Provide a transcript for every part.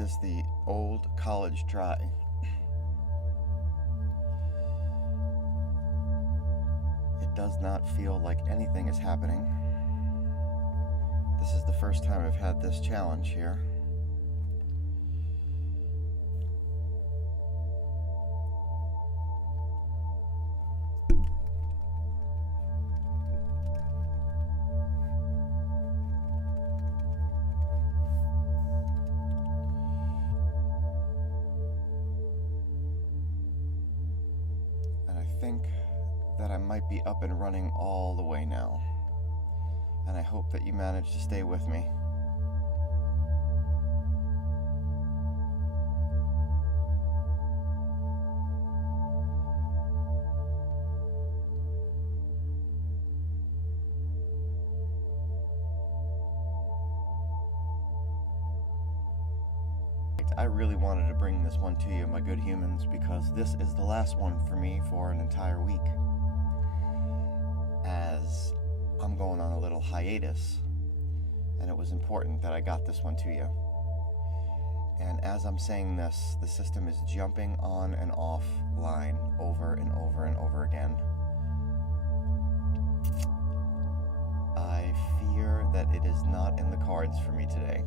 this the old college try. It does not feel like anything is happening. This is the first time I've had this challenge here. I think that I might be up and running all the way now, and I hope that you manage to stay with me. I really wanted to bring this one to you, my good humans, because this is the last one for me for an entire week, as I'm going on a little hiatus, and it was important that I got this one to you. And as I'm saying this, the system is jumping on and off line over and over and over again. I fear that it is not in the cards for me today.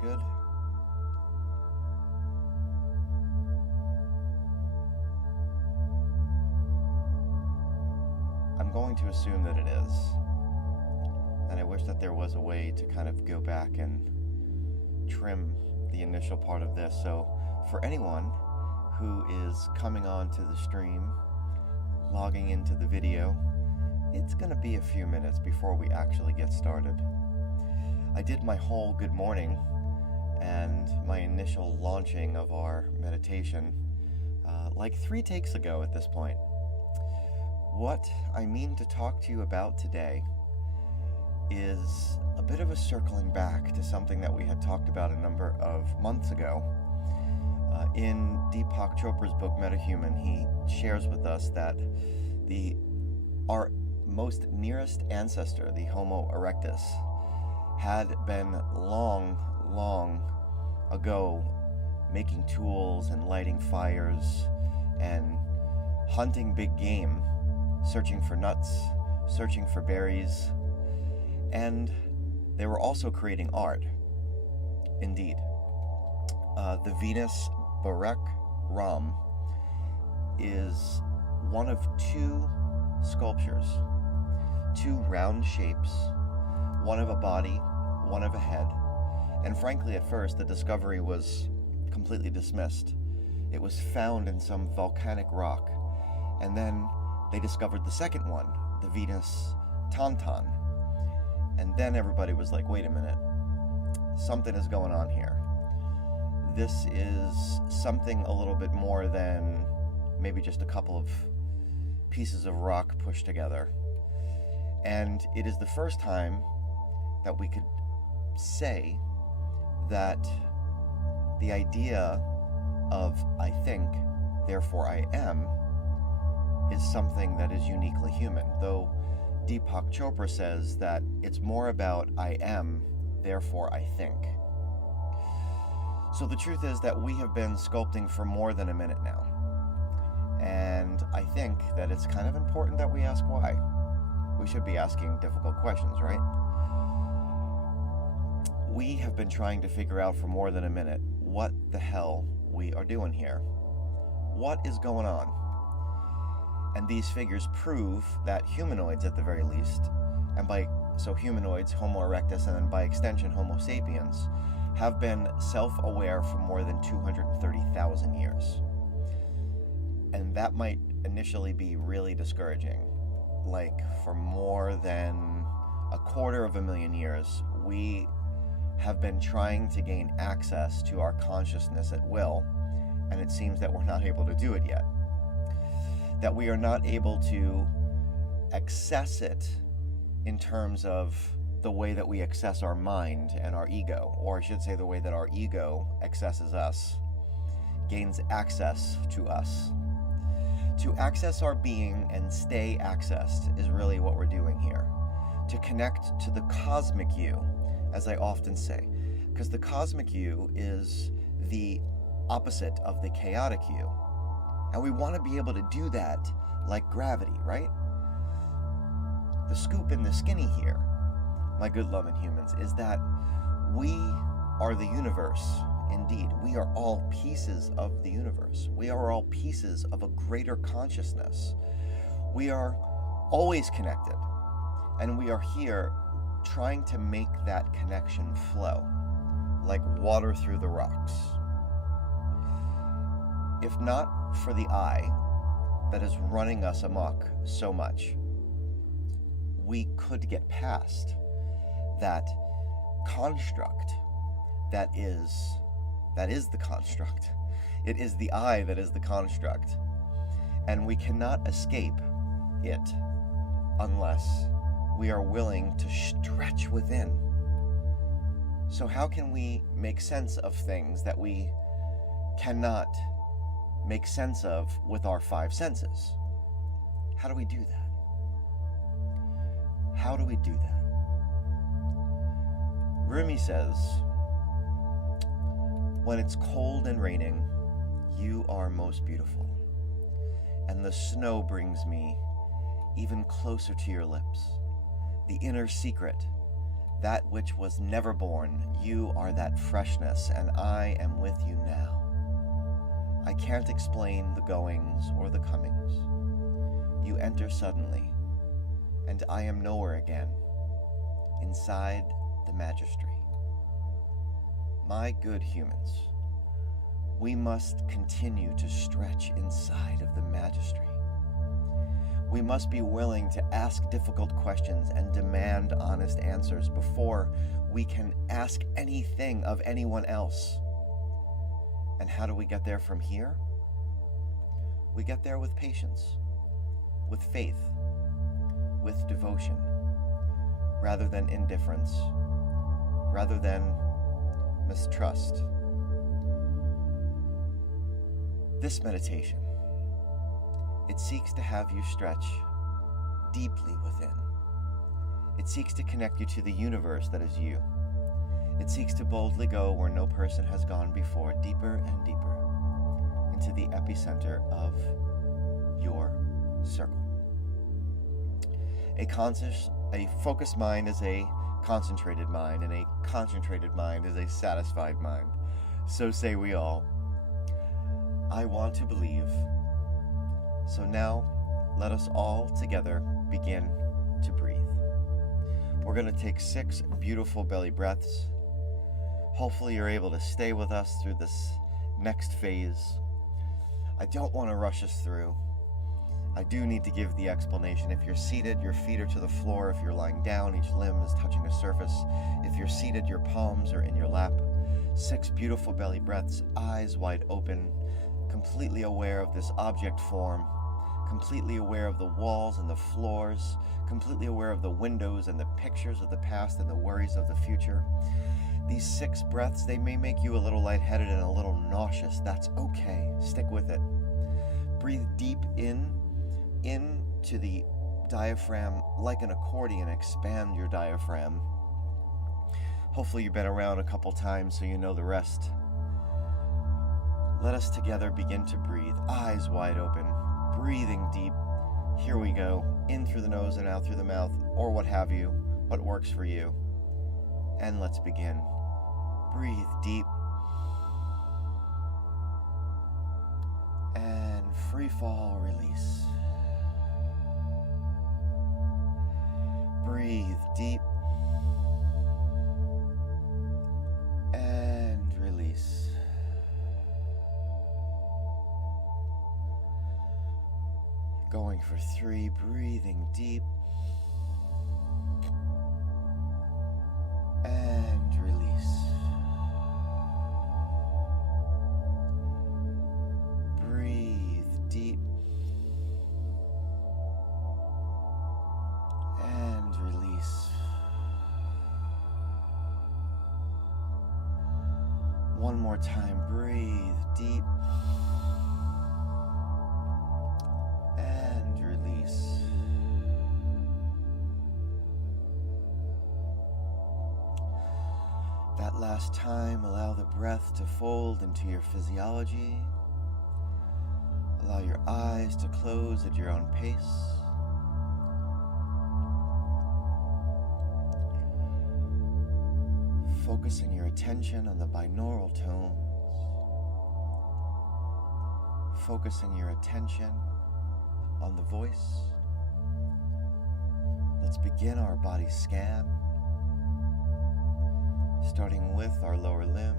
Good. I'm going to assume that it is. And I wish that there was a way to kind of go back and trim the initial part of this. So for anyone who is coming on to the stream, logging into the video, it's going to be a few minutes before we actually get started. I did my whole good morning and my initial launching of our meditation like 3 takes ago at this point. What I mean to talk to you about today is a bit of a circling back to something that we had talked about a number of months ago. In Deepak Chopra's book Metahuman, he shares with us that our most nearest ancestor, the Homo erectus, had been long ago making tools and lighting fires and hunting big game, searching for nuts, searching for berries, and they were also creating art. Indeed. The Venus Barak Ram is one of 2 sculptures, 2 round shapes, one of a body, one of a head. And frankly, at first, the discovery was completely dismissed. It was found in some volcanic rock. And then they discovered the second one, the Venus Tauntaun. And then everybody was like, wait a minute, something is going on here. This is something a little bit more than maybe just a couple of pieces of rock pushed together. And it is the first time that we could say that the idea of I think, therefore I am, is something that is uniquely human. Though Deepak Chopra says that it's more about I am, therefore I think. So the truth is that we have been sculpting for more than a minute now. And I think that it's kind of important that we ask why. We should be asking difficult questions, right? We have been trying to figure out for more than a minute what the hell we are doing here. What is going on? And these figures prove that humanoids, at the very least, so humanoids, Homo erectus, and then by extension Homo sapiens, have been self-aware for more than 230,000 years. And that might initially be really discouraging. Like, for more than 250,000 years, we have been trying to gain access to our consciousness at will, and it seems that we're not able to do it yet. That we are not able to access it in terms of the way that we access our mind and our ego, or I should say the way that our ego accesses us, gains access to us. To access our being and stay accessed is really what we're to connect to the cosmic you, as I often say, because the cosmic you is the opposite of the chaotic you. And we want to be able to do that like gravity, right? The scoop in the skinny here, my good loving humans, is that we are the universe. Indeed, we are all pieces of the universe. We are all pieces of a greater consciousness. We are always connected, and we are here trying to make that connection flow like water through the rocks. If not for the I that is running us amok so much, we could get past that construct that is the construct. It is the I that is the construct. And we cannot escape it unless we are willing to stretch within. So how can we make sense of things that we cannot make sense of with our five senses? How do we do that? How do we do that? Rumi says, when it's cold and raining, you are most beautiful. And the snow brings me even closer to your lips. The inner secret, that which was never born, you are that freshness, and I am with you now. I can't explain the goings or the comings. You enter suddenly, and I am nowhere again, inside the Magistry. My good humans, we must continue to stretch inside of the Magistry. We must be willing to ask difficult questions and demand honest answers before we can ask anything of anyone else. And how do we get there from here? We get there with patience, with faith, with devotion, rather than indifference, rather than mistrust. This meditation, it seeks to have you stretch deeply within. It seeks to connect you to the universe that is you. It seeks to boldly go where no person has gone before, deeper and deeper into the epicenter of your circle. A focused mind is a concentrated mind, and a concentrated mind is a satisfied mind. So say we all. I want to believe. So now, let us all together begin to breathe. We're going to take 6 beautiful belly breaths. Hopefully you're able to stay with us through this next phase. I don't want to rush us through. I do need to give the explanation. If you're seated, your feet are to the floor. If you're lying down, each limb is touching a surface. If you're seated, your palms are in your lap. 6 beautiful belly breaths, eyes wide open, completely aware of this object form, completely aware of the walls and the floors, completely aware of the windows and the pictures of the past and the worries of the future. These 6 breaths, they may make you a little lightheaded and a little nauseous. That's okay. Stick with it. Breathe deep into the diaphragm like an accordion. Expand your diaphragm. Hopefully you've been around a couple times so you know the rest. Let us together begin to breathe, eyes wide open, breathing deep. Here we go, in through the nose and out through the mouth, or what have you, what works for you. And let's begin. Breathe deep. And free fall, release. Breathe deep. And release. Going for 3, breathing deep. And release. Breathe deep. And release. One more time, breathe deep. And release. That last time, allow the breath to fold into your physiology. Allow your eyes to close at your own pace. Focusing your attention on the binaural tones. Focusing your attention on the voice. Let's begin our body scan, starting with our lower limbs,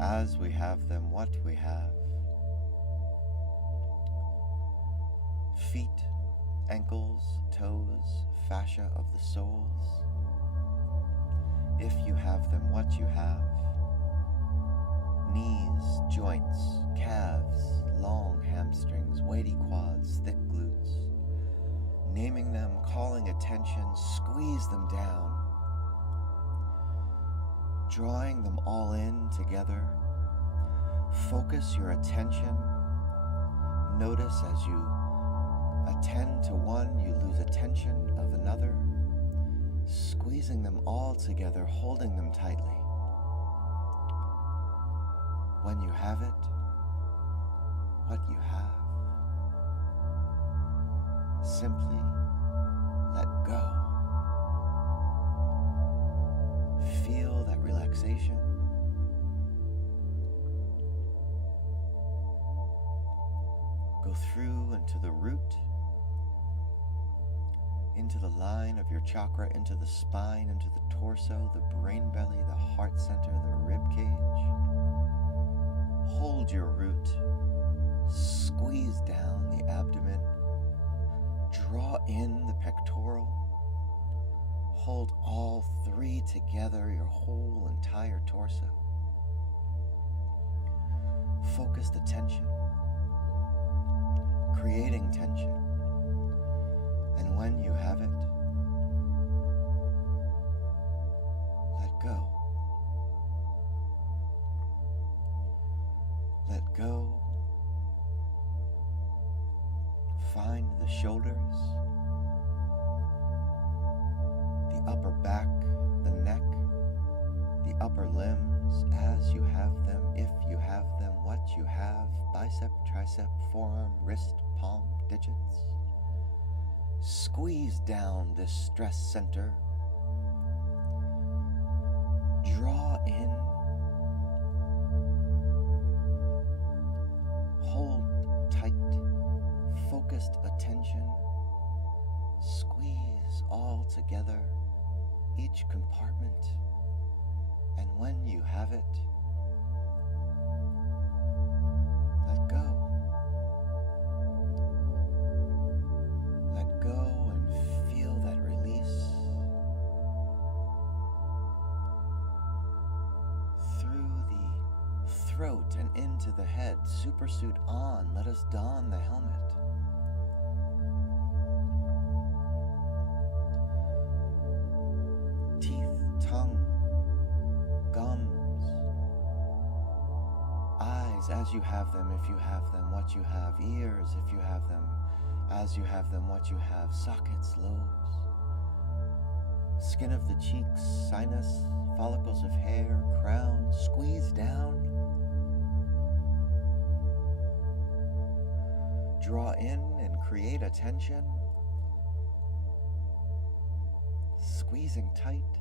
as we have them, what we have. Feet, ankles, toes, fascia of the soles. If you have them, what you have. Knees, joints, calves, long hamstrings, weighty quads, thick glutes. Naming them, calling attention, squeeze them down. Drawing them all in together. Focus your attention. Notice as you attend to one, you lose attention of another. Squeezing them all together, holding them tightly. When you have it, what you have, simply let go. Feel that relaxation. Go through into the root, into the line of your chakra, into the spine, into the torso, the brain belly, the heart center, the rib cage. Hold your root, squeeze down the abdomen, draw in the pectoral, hold all three together, your whole entire torso. Focused attention, creating tension, and when you have it, let go. Let go. Find the shoulders, the upper back, the neck, the upper limbs as you have them, if you have them, what you have, bicep, tricep, forearm, wrist, palm, digits. Squeeze down this stress center. Draw in. Hold tight, focused attention. Squeeze all together, each compartment. And when you have it, let go. Let go and feel that release through the throat and into the head. Supersuit on. Let us don the helmet. Teeth, tongue, gums, eyes as you have them, if you have them, what you have, ears if you have them, as you have them, what you have, sockets, lobes, skin of the cheeks, sinus, follicles of hair, crown, squeeze down. Draw in and create a tension, squeezing tight.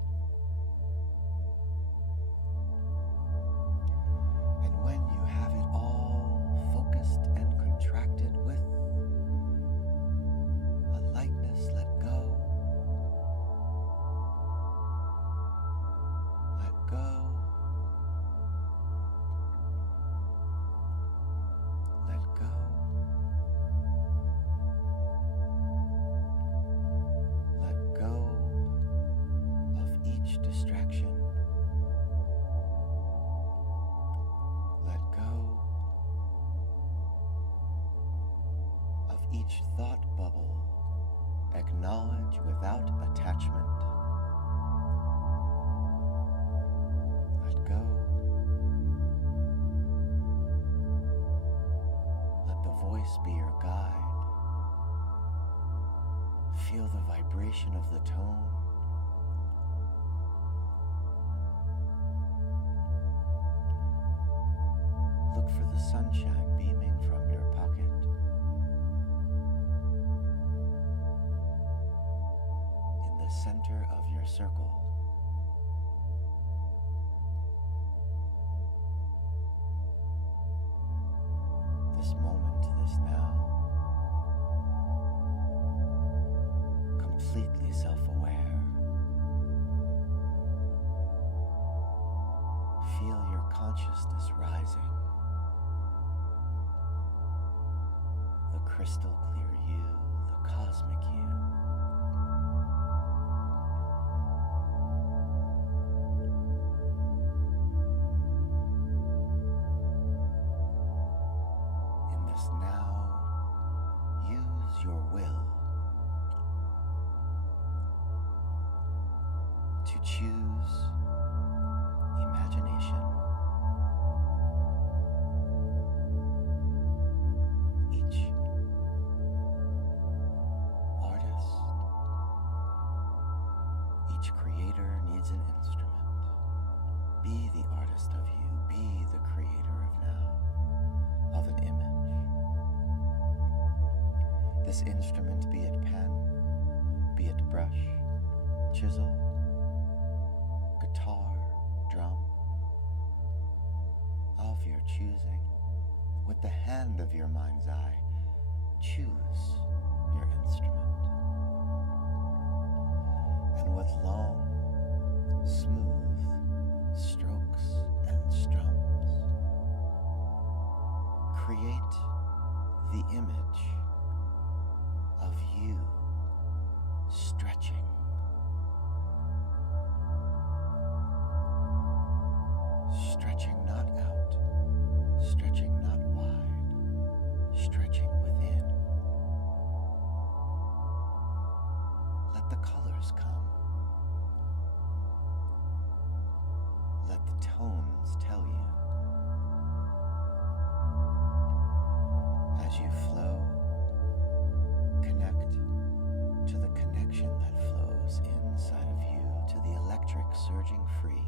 And when you have it all focused and contracted with a lightness, let go. Let go. Let go. Let go of each distraction. Let go of each thought bubble. Acknowledge without attachment. Let go. Let the voice be your guide. Feel the vibration of the tone. sunshine beaming from your pocket. In the center of your circle, this moment, this now, completely self-aware. Feel your consciousness rising. The crystal clear you, the cosmic you. In this now, use your will to choose imagination. Each artist, each creator needs an instrument. Be the artist of you, be the creator of now, of an image. This instrument, be it pen, be it brush, chisel, guitar, drum, of your choosing, with the hand of your mind's eye, choose your instrument. And with long, smooth strokes and strums, create the image of you stretching. Stretching not out, stretching not wide, stretching within. Let the colors come. Let the tones tell you. As you flow, connect to the connection that flows inside of you, to the electric surging free.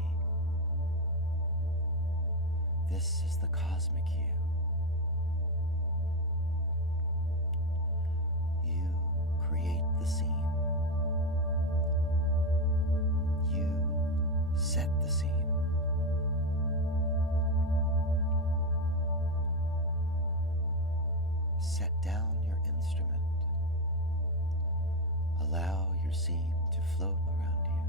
This is the cosmic you. You create the scene. You set the scene. Set down your instrument. Allow your scene to float around you.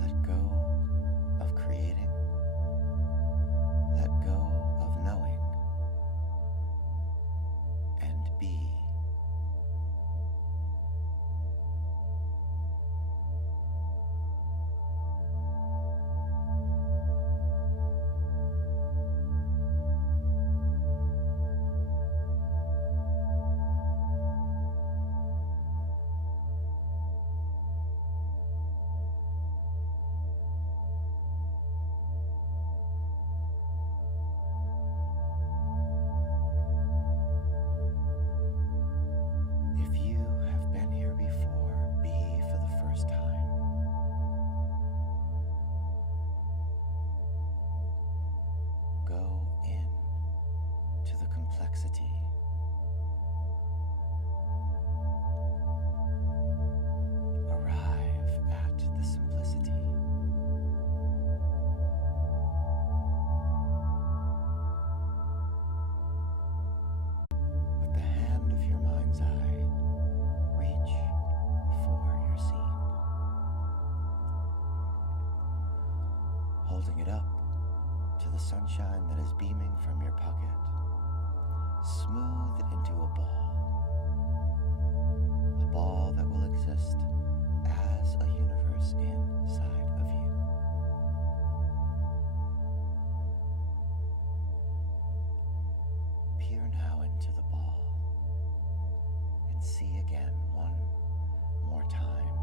Let go of creating. Let go of knowing. And be. If you have been here before, be for the first time. Go in to the complexity. Arrive at the simplicity. With the hand of your mind's eye, reach for your scene. Holding it up to the sunshine that is beaming from your pocket, smooth it into a ball that will exist as a universe inside of you. Peer now into the ball and see again one more time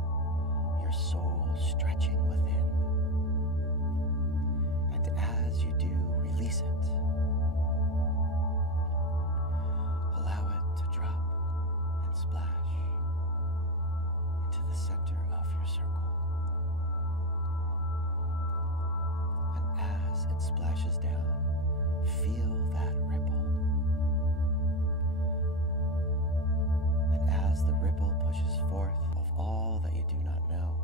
your soul stretching within. And as you do, release it. Allow it to drop and splash into the center of your circle. And as as it splashes down, feel that ripple. And as the ripple pushes forth of all that you do not know,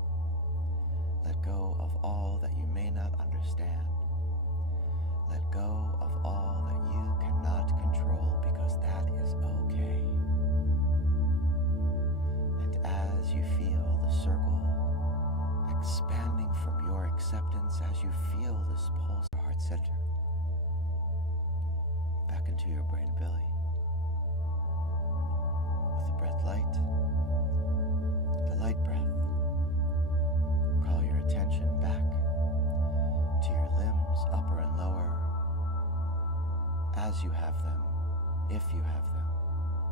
let go of all that you may not understand. Let go of all that you cannot control, because that is okay. And as you feel the circle expanding from your acceptance, as you feel this pulse in your heart center, back into your brain belly, with the breath light, the light breath, call your attention back to your limbs, upper and lower, as you have them, if you have them,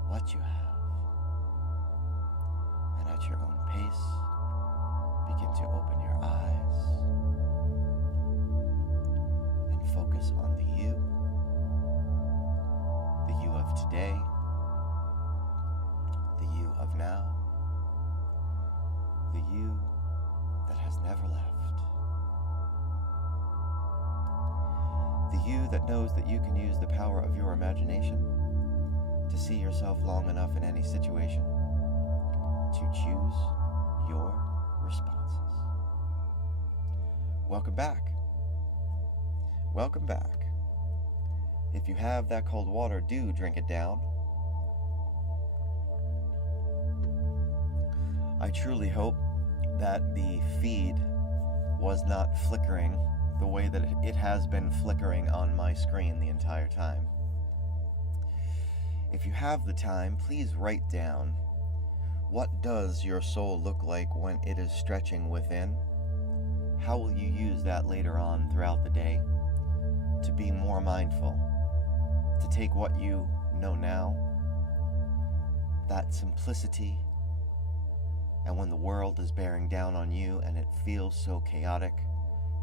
what you have. And at your own pace, begin to open your eyes and focus on the you of today, the you of now, the you that has never left, the you that knows that you can use the power of your imagination to see yourself long enough in any situation to choose your responses. Welcome back. Welcome back. If you have that cold water, do drink it down. I truly hope that the feed was not flickering the way that it has been flickering on my screen the entire time. If you have the time, please write down, what does your soul look like when it is stretching within? How will you use that later on throughout the day to be more mindful, to take what you know now, that simplicity, and when the world is bearing down on you and it feels so chaotic,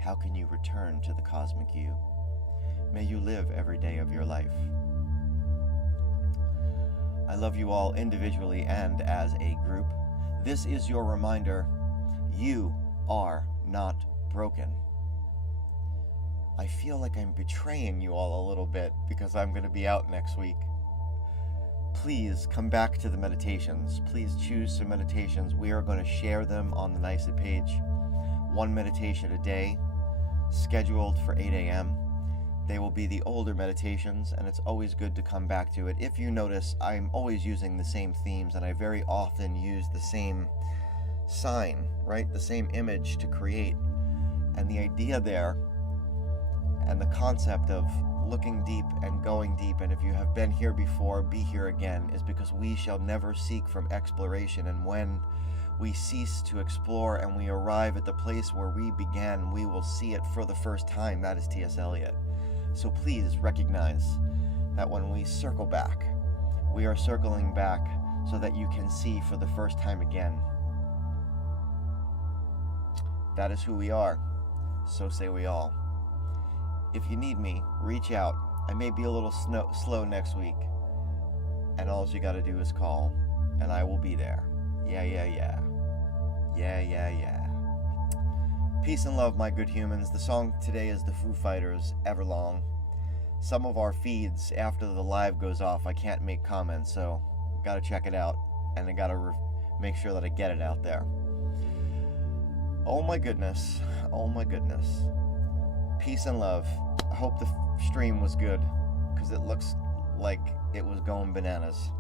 how can you return to the cosmic you? May you live every day of your life. I love you all individually and as a group. This is your reminder, you are not broken. I feel like I'm betraying you all a little bit because I'm going to be out next week. Please come back to the meditations. Please choose some meditations. We are going to share them on the NYSA page. One meditation a day, scheduled for 8 a.m. They will be the older meditations, and it's always good to come back to it. If you notice, I'm always using the same themes, and I very often use the same sign, right? The same image to create. And the idea there, and the concept of looking deep and going deep, and if you have been here before, be here again, is because we shall never seek from exploration. And when we cease to explore and we arrive at the place where we began, we will see it for the first time. That is T.S. Eliot. So please recognize that when we circle back, we are circling back so that you can see for the first time again. That is who we are. So say we all. If you need me, reach out. I may be a little slow next week, and all you gotta do is call, and I will be there. Yeah. Peace and love, my good humans. The song today is the Foo Fighters' Everlong. Some of our feeds, after the live goes off, I can't make comments, so gotta check it out, and I gotta make sure that I get it out there. Oh my goodness. Peace and love. I hope the stream was good, because it looks like it was going bananas.